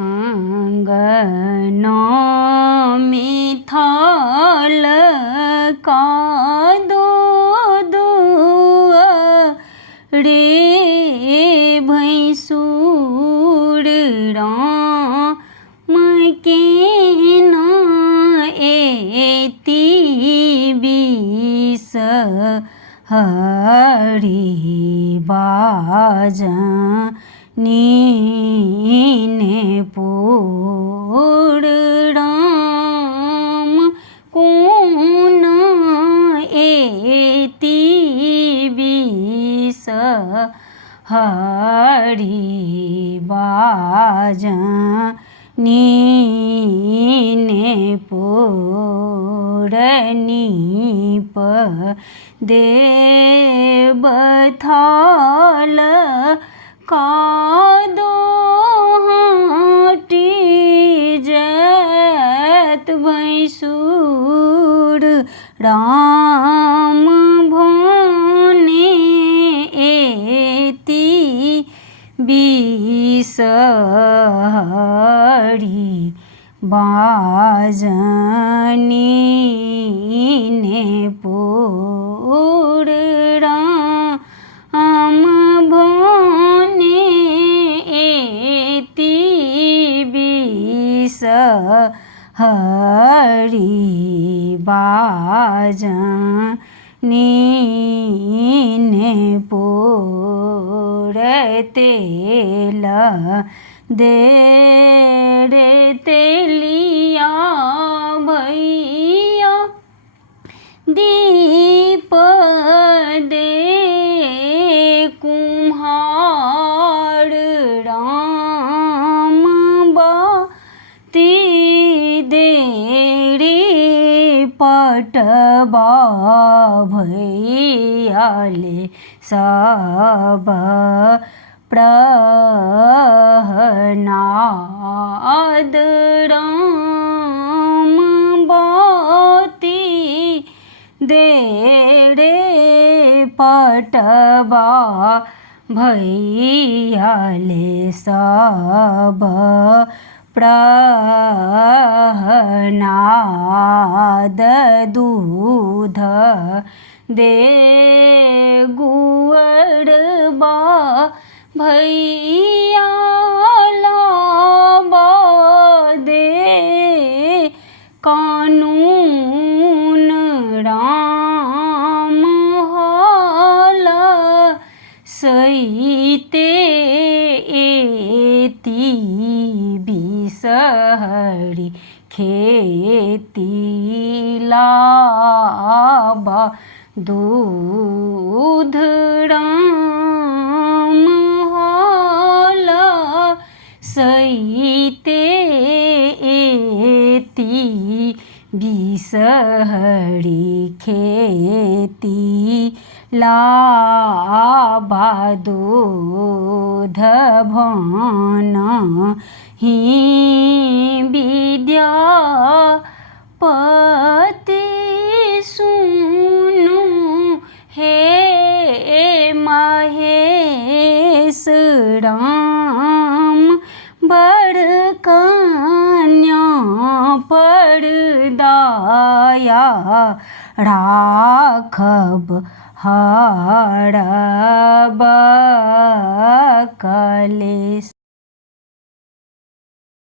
आंगनो methyl कादो दुआरे भैंसुर राम के न एति बिस हरि बाजनी पुर राम कोन एति बिस हरि बाजनी पुर नीप देवथल कादो हाटी जैत भैंसुर राम भने एति बिस हरि बाजनी पुर राम भने एति बिस हरि बाजनी पुर तेल दे रे तेलिया भैया दीप दे कुम्हार राम बाती दे रे पटबा भैया ले सब प्रहनाद राम बाती दे रे पटबा भैया ले सब प्रहनाद दूध दे गुअरबा भैया लाबा दे कानून राम हाल सईते एति बिस हरि खेती लाबा दूध राम हाल सईते एति बिस हरि खेती लाबा दूध भन ही विद्यापति सुनु हे महेश राम बड़ कन्या पर दया राखब हरब कलेश।